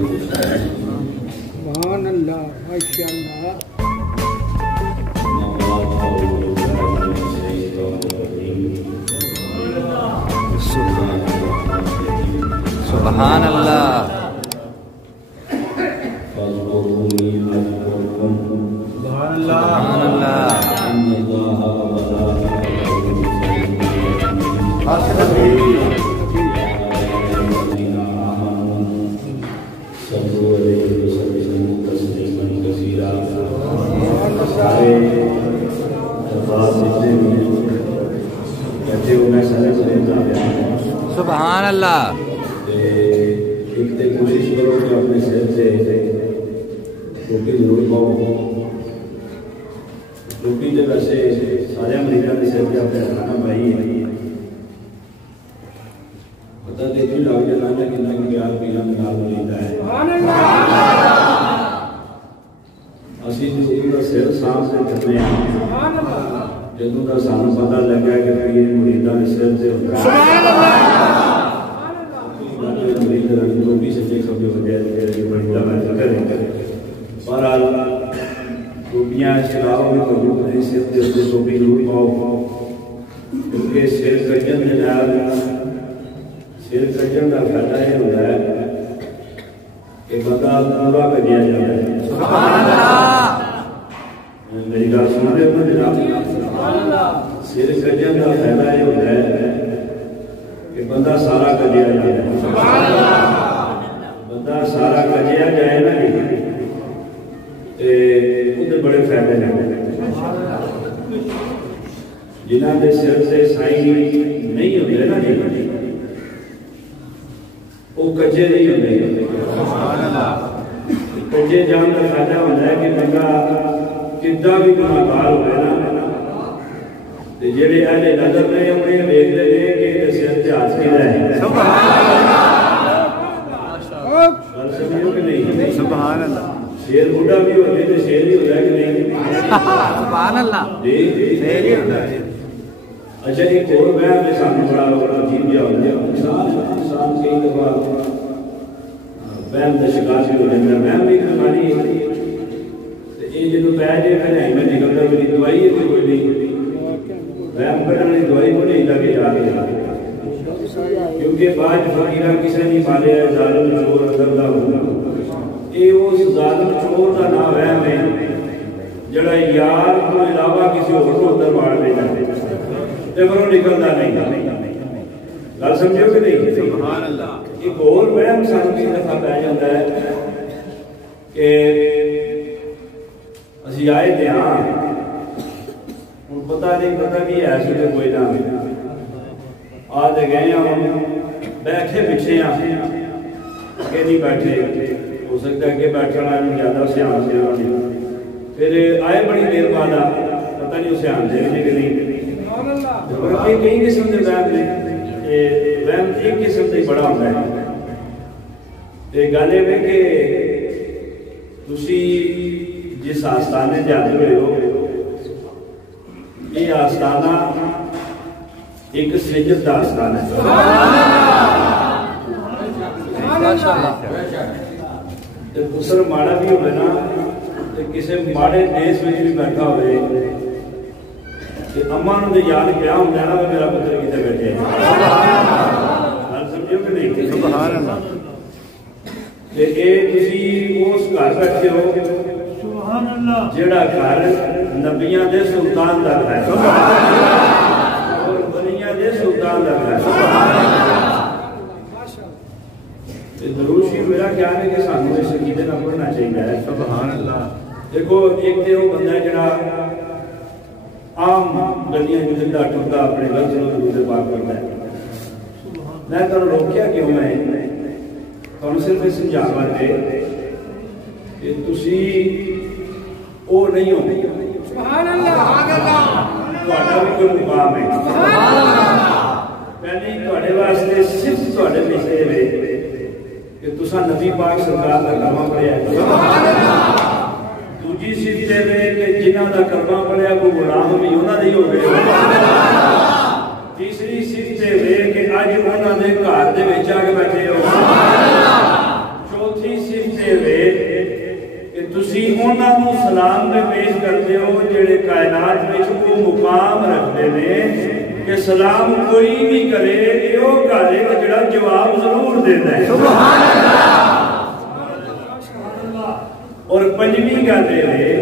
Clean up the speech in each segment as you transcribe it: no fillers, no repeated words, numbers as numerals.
سبحان اللہ ماشاءاللہ سبحان اللہ سبحان اللہ سبحان اللہ کوشش کرو کہ اپنے صحت سے روٹی ضرور پاؤ روٹی تو ویسے سارے مریضوں کی صحت اپنے کھانا پائی ہے پتا تو اتنی لگ جانا ہے کہ پیار پینا نکال لیتا ہے اسی کا سر سانس سے کرنے ہیں جدوں کا سانو پتا لگا کہ پیر مریداں کے سر سے ہوتا ہے روٹی سے دیکھ سکتے ہو بہرحال روٹیاں چلاؤ بھی موجود نہیں سر کے اتنے روٹی ضرور پاؤ کیونکہ سر کجن کے نال سر کجن کا فائدہ یہ ہوتا ہے کہ بندہ پورا کجیا جاتا ہے میری گل سن رہے ہو جناب سر کجن کا فائدہ یہ ہوتا ہے کہ بندہ سارا کجیا جائے بندہ سارا کجیا جائے نا بڑے فائدے ہیں جنہوں کے سر سے سائی نہیں ہوتے نا جی وہ کچے نہیں ہوتے کچے جان کا فائدہ ہوتا ہے کہ بندہ کتنا بھی گناہگار ہوئے نا جڑے اہل نظر نے انہیں دیکھتے ہیں کہ سر سے ہاتھ کے رہے سبحان اللہ شیر بوڑھا بھی ہوتے تو شیر بھی ہوتا ہے کہ نہیں سبحان اللہ شیر ہی ہوتا ہے اچھا ایک اور وہم ہے سامنے بڑا عجیب جہا ہوتا ہے انسان کئی دفعہ وہم کا شکار بھی ہو جاتا ہے وہم بھی بیماری ہے یہ جدوں پی جائے پھر میں نکلتا میری دوائی ہے کوئی نہیں وہم کڈن دی دوائی کو نہیں لگے جا کے کیونکہ بعد فقیرہ کسی نہیں مارے ظالم چور اندر دا ہوگا یہ اس ظالم چور کا نام وہم ہے جڑا یار کو علاوہ کسی اور کو اندر مار دیتا ہے تے پھر نکلتا نہیں گل سمجھو کہ نہیں سبحان اللہ ایک اور وہم سانوں کی دفعہ پی جاتا ہے کہ اسی آئے تھے ہاں ہوں پتا نہیں پتا بھی ایسے تو کوئی نہ آتے گئے ہم بیٹھے پیچھے ہاں کہ نہیں بیٹھے ہو سکتا ہے کہ بیٹھنا نہیں زیادہ سیاح پھر آئے بڑی دیر بعد پتہ نہیں اسے آن دے کہ نہیں کئی قسم کے وہم نے وہم ایک قسم سے بڑا ہوتا ہے گل یہ کہ تسی جس آستانے جاتے ہوئے ہو یہ آستانہ ایک سجد کا آستانہ ہے دوسر ماڑا بھی ہوئے نا کسی ماڑے دیس میں بھی بیٹھا ہوئے اما نو یاد کیا ہوتا ہے نا میرا پتر کتنے بیٹھے سمجھو کہ نہیں اس گھر بیٹھے ہو جڑا گھر نبیاں دے سلطان دا ہے اور ولیاں دے سلطان دا ہے درود شریف میرا خیال ہے کہ سانوں اس عقیدے نال پڑھنا چاہیے ہے سبحان اللہ دیکھو ایک تے وہ بندہ ہے جڑا عام گلیاں گزرتا ٹرتا اپنے لفظ نال درود پاک کرتا ہے میں تانوں روکیا کیوں میں تانوں صرف سمجھاوا تے کہ تسی او نہیں ہو سبحان اللہ تہاڈا بھی کوئی مقام ہے سبحان اللہ پہلے تہاڈے واسطے صرف تہاڈے پیچھے ہے کہ تساں نبی پاک سرکار دا کلمہ پڑھیا ہے سبحان اللہ دوجی صفت ہے کہ جنہاں دا کلمہ پڑھیا وہ غلام بھی انہاں دے ہو گئے سبحان اللہ تیسری صفت ہے کہ اج انہاں دے گھر دے وچ آ کے بیٹھے ہو سبحان اللہ چوتھی صفت سلام میں پیش کرتے ہو جڑے کائنات میں وہ مقام رکھتے ہیں کہ سلام کوئی بھی کرے یہ کرے کہ جڑا جواب ضرور دیتا ہے سبحان اللہ اور پنجویں گل یہ ہے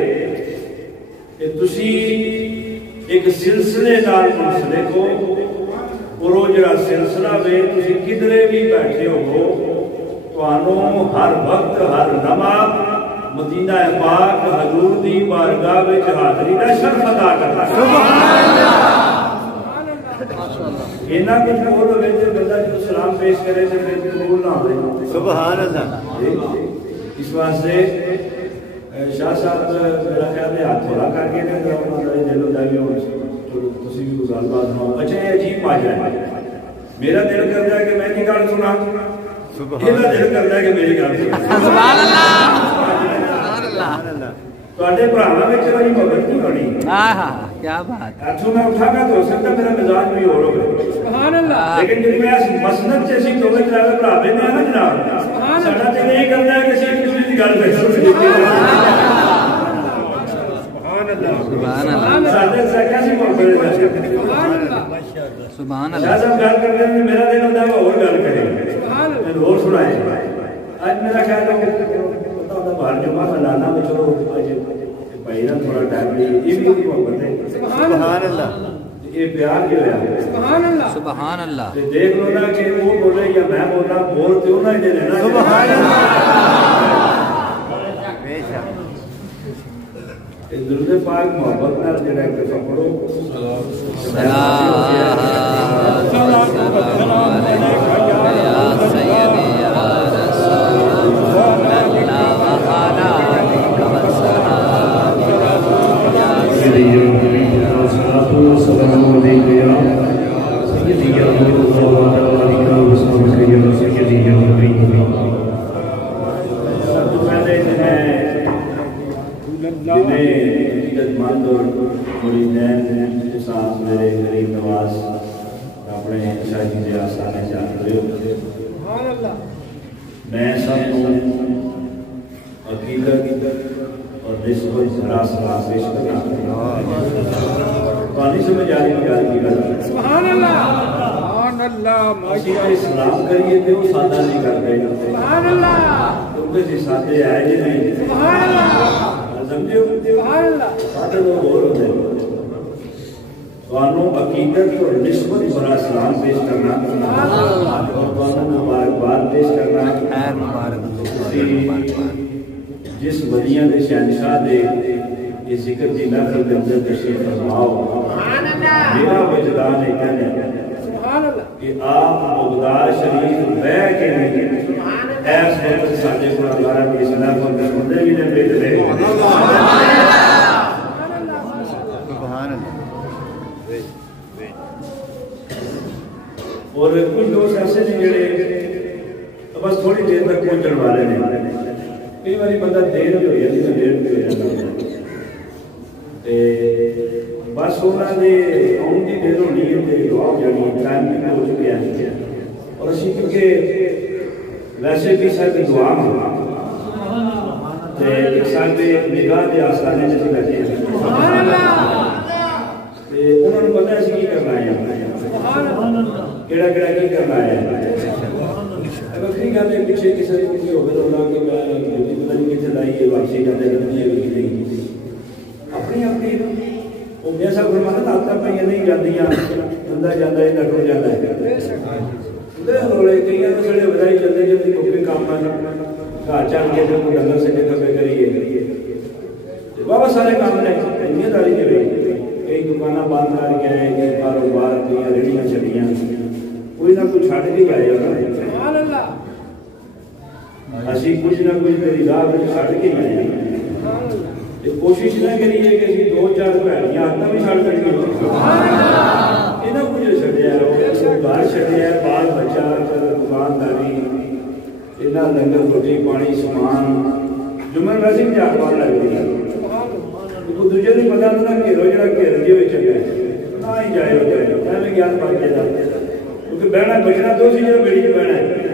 کہ تسی ایک سلسلے نال منسلک ہو اور وہ جڑا سلسلہ وے تسی کدھرے بھی بیٹھے ہو توانوں ہر وقت ہر لمحہ مدینہ پاک حضور دی بارگاہ وچ حاضری دا شرف ادا کرتا ہے سبحان اللہ اینا کچھ بول ہوئے جو بندہ جو سلام پیش کرے تو پھر قبول نہ ہوئے سبحان اللہ اس واسطے شاہ صاحب میرا خیال ہے ہاتھ تھوڑا کر کے دل و دل تسی بھی گزار بات ہو اچھا یہ عجیب ماجرا ہے میرا دل کرتا ہے کہ میں کی گل سنا یہ دل کرتا ہے کہ میری گل سنا سبحان اللہ تواڈے بھراواں وچ میری محبت نہیں بنی ہاں ہاں کیا بات اچھا میں اٹھا گا تو ہو سکتا میرا مزاج بھی اور ہوگا سبحان اللہ لیکن جب میں اس مسند سے اسی دو چراغ بڑھاوے میں نا جناب ساڈا تے نہیں کرنا ہے کہ اسی دوسری دی گل کر سبحان اللہ سبحان اللہ ساڈے سے کیسی محبت ہے سبحان اللہ سبحان شاہ اللہ صاحب گل کرتے ہیں میرا دل ہوتا ہے اور گل کرے سبحان اللہ میں اور سنائے آج میرا خیال ہے پتہ ہوتا باہر جمعہ ملانا میں چلو بھائی نا تھوڑا ٹائم یہ بھی محبت ہے سبحان اللہ یہ پیار جو ہے سبحان اللہ سبحان اللہ دیکھ لو نا کہ وہ بولے یا میں بولا بولتے ہو نا یہ لینا سبحان اللہ بے شک درود پاک محبت نال جڑا کہ پڑھو سلام علیک یا سیدی یا رسول اللہ وعلا علیک والسلام یا سیدی السلام علیکم یا سیدی یا رسول اللہ علیک وسلم یا سیدی یا حبیب سب سے پہلے جنہیں عزت مند اور مریدین کے ساتھ میرے غریب نواز اپنے شاہی کے آسانے جانتے ہو سبحان اللہ میں سب کو حقیقت اور نسبت بھرا سلام پیش کرنا پانی سمجھ آ رہی گل کی گل سبحان اللہ سبحان اللہ اسی کا اسلام کریے کہ وہ سادہ نہیں کر رہے سبحان اللہ کیونکہ جی سادے آئے جی نہیں سبحان اللہ سمجھو سبحان اللہ سادے لوگ اور ہوتے ہیں قانون عقیدت اور نسبت بھرا سلام پیش کرنا اور قانون مبارکباد پیش کرنا خیر مبارک جس ولیاں دے شہنشاہ دے یہ ذکر دی محفل دے اندر تشریف فرماؤ میرا وجدان ہے کہنے سبحان اللہ کہ آپ مقدار شریف بہ کے نہیں ایس وقت ساڈے کو ہمارا بھی اسلام کو بندے بھی نے بھیج رہے سبحان اللہ اور کچھ دوست ایسے ہیں جڑے بس تھوڑی دیر تک پہنچن والے نے کئی باری بندہ دیر بھی ہوئی ہے جس دیر بھی ہو جاتا بس انہوں نے آن کی دیر ہونی ہے دعا ہو جانی ٹائم بھی ہو چکے ہیں اور اسی کیونکہ ویسے بھی صاحب دعا میں ایک سال میں نگاہ کے آسانے سے بیٹھے ہیں انہوں نے پتا ہے کی کرنا ہے کیڑا کیڑا کی کرنا ہے وکری گل ہے پیچھے کسی نے کسی ہو گیا ہونا کہ میں پتہ نہیں کتنے لائی ہے واپسی کرتے کرتی ہے اپنی اپنی وہ میاں صاحب فرماتے طاقت پہ نہیں جاندیاں بندہ جاتا ہے ٹر جاتا ہے روڑے کئی سڑے بدائی چلتے جلدی کوئی کام گھر چل کے ڈنگر سے کبھی کریے بہت سارے کام نے دنیا داری کے کئی دکانیں بند کر کے آئے کئی کاروبار کئی ریڑیاں چلیاں کوئی نہ کچھ چھٹ کے آئے سبحان اللہ اسی کچھ نہ کچھ میری راہ میں چھٹ کے آئے کوشش نہ کریے کہ اسی دو چار بھڑیاں آتا بھی چھٹ کر کے یہ کچھ چھڑیا گھر چھڑیا بال بچہ دکانداری اتنا لنگر روٹی پانی سامان جمن ویسے بھی جات بار لگتی ہے دوجے نہیں پتا تھا گھیرو جا گھیر کے چلے نہ ہی جائے ہو جائے میں گیان پا کے جاتے کیونکہ بہنا بچنا تو سی جو بیڑی بہنا ہے